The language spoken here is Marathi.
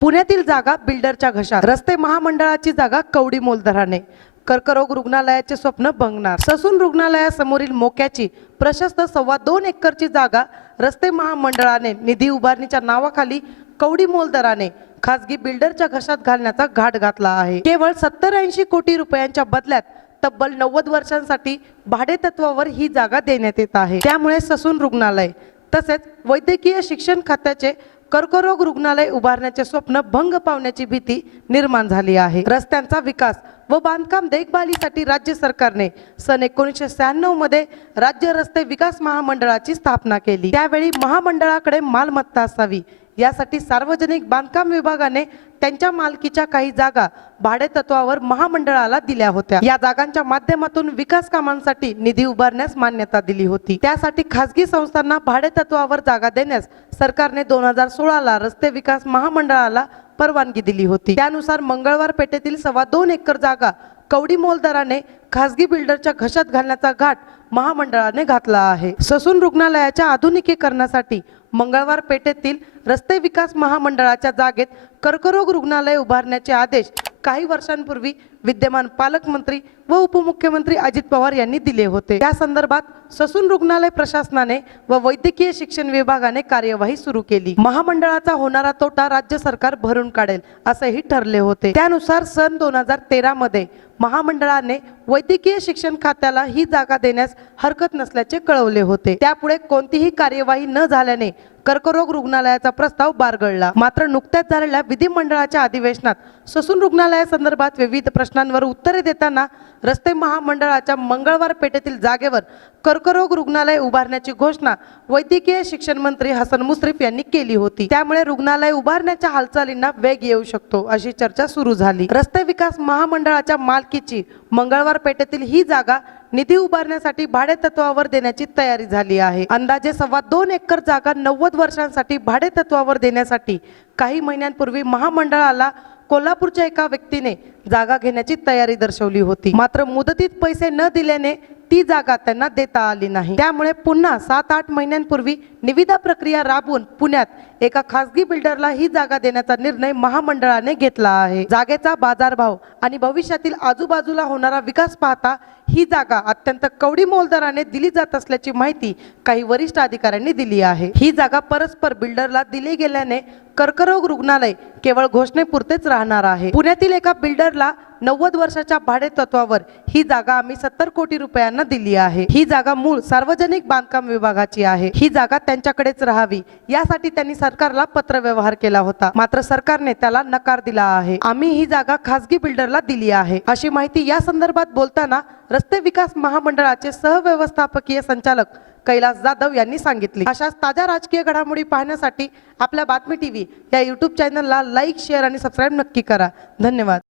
पुण्यातील जागा बिल्डरच्या घशात. रस्ते महामंडळाची जागा कवडी मोलदराने कर्करोग रुग्णालयाचे स्वप्न भंगणार. ससून रुग्णालयासमोरील मोक्याची प्रशस्त सव्वा दोन एकरची जागा रस्ते महामंडळाने निधी उभारणीच्या नावाखाली कवडी मोलदराने खासगी बिल्डरच्या घशात घालण्याचा घाट घातला आहे. केवळ सत्तर ऐंशी कोटी रुपयांच्या बदल्यात तब्बल नव्वद वर्षांसाठी भाडेतत्वावर ही जागा देण्यात येत आहे. त्यामुळे ससून रुग्णालय तसेच वैद्यकीय शिक्षण खात्याचे कर्करोग रुग्णालय उभारण्याचे स्वप्न भंग पावण्याची भीती निर्माण झाली आहे. रस्त्यांचा विकास व बांधकाम देखभालीसाठी राज्य सरकारने सन एकोणीसशे शहाण्णवमध्ये राज्य रस्ते विकास महामंडळाची स्थापना केली. त्यावेळी महामंडळाकडे मालमत्ता असावी. यासाठी सार्वजनिक बांधकाम विभागाने त्यांच्या मालकीच्या काही जागा भाडेतत्वावर महामंडळाला दिल्या होत्या. या जागांच्या माध्यमातून विकास कामांसाठी निधी उभारण्यास मान्यता दिली होती. त्यासाठी खासगी संस्थांना भाडेतत्वावर जागा देण्यास सरकारने दोन हजार सोळाला रस्ते विकास महामंडळाला परवानगी दिली होती. त्यानुसार मंगळवार पेठेतील सव्वा दोन एकर जागा कवडी मोलदाराने खासगी बिल्डरच्या घशात घालण्याचा घाट महामंडळाने घातला आहे. ससून रुग्णालयाच्या आधुनिकीकरणासाठी मंगळवार पेठेतील रस्ते विकास महामंडळाच्या जागेत कर्करोग रुग्णालय उभारण्याचे आदेश काही वर्षांपूर्वी विद्यमान पालकमंत्री व उपमुख्यमंत्री अजित पवार यांनी दिले होते. त्या संदर्भात ससून रुग्णालय प्रशासनाने व वैद्यकीय शिक्षण विभागाने कार्यवाही सुरू केली. महामंडळाचा होणारा तोटा राज्य सरकार भरून काढेल असेही ठरले होते. त्यानुसार सन दोन हजार तेरा मध्ये महामंडळाने वैद्यकीय शिक्षण खात्याला ही जागा देण्यास हरकत नसल्याचे कळवले होते. त्यापुढे कोणतीही कार्यवाही न झाल्याने कर्करोग रुग्णालयाचा प्रस्ताव बारगळला. मात्र नुकत्याच झालेल्या विधिमंडळाच्या अधिवेशनात ससून रुग्णालयासंदर्भात विविध प्रश्नांवर उत्तरे देताना रस्ते महामंडळाच्या मंगळवार पेठेतील जागेवर कर्करोग रुग्णालय उभारण्याची घोषणा वैद्यकीय शिक्षण मंत्री हसन मुश्रीफ यांनी केली होती. त्यामुळे रुग्णालय उभारण्याच्या हालचालींना वेग येऊ शकतो अशी चर्चा सुरू झाली. रस्ते विकास महामंडळाच्या मालकीची मंगळवार पेठेतील ही जागा निधी उभारण्यासाठी भाडेतत्वावर देण्याची तयारी झाली आहे. अंदाजे सव्वा दोन एकर जागा नव्वद वर्षांसाठी भाडेतत्वावर देण्यासाठी काही महिन्यांपूर्वी महामंडळाला कोल्हापूरच्या एका व्यक्तीने जागा घेण्याची तयारी दर्शवली होती. मात्र मुदतीत पैसे न दिल्याने ती जागा त्यांना देता आली नाही. त्यामुळे पुन्हा सात आठ महिन्यांपूर्वी निविदा प्रक्रिया राबवून पुण्यात एका खासगी बिल्डरला ही जागा देण्याचा निर्णय महामंडळाने घेतला आहे. जागेचा बाजारभाव आणि भविष्यातील आजूबाजूला होणारा विकास पाहता ही जागा अत्यंत कवडी मोलदराने दिली जात असल्याची माहिती काही वरिष्ठ अधिकाऱ्यांनी दिली आहे. ही जागा परस्पर बिल्डरला दिली गेल्याने कर्करोग रुग्णालय केवळ घोषणेपुरतेच राहणार आहे. पुण्यातील एका बिल्डरला नव्वद वर्षाच्या भाडे तत्वावर ही जागा आम्ही सत्तर कोटी रुपयांना दिली आहे. ही जागा मूळ सार्वजनिक बांधकाम विभागाची आहे. ही जागा त्यांच्याकडेच राहावी यासाठी त्यांनी सरकारला पत्र व्यवहार केला होता. मात्र सरकारने त्याला नकार दिला आहे. आम्ही ही जागा खासगी बिल्डरला दिली आहे. अशी माहिती या संदर्भात बोलताना रस्ते विकास महामंडळाचे सहव्यवस्थापकीय संचालक कैलास जाधव यांनी सांगितले. अशाच ताज्या राजकीय घडामोडी पाहण्यासाठी आपल्या बातमी टीव्ही या युट्यूब चॅनलला लाईक शेअर आणि सबस्क्राईब नक्की करा. धन्यवाद.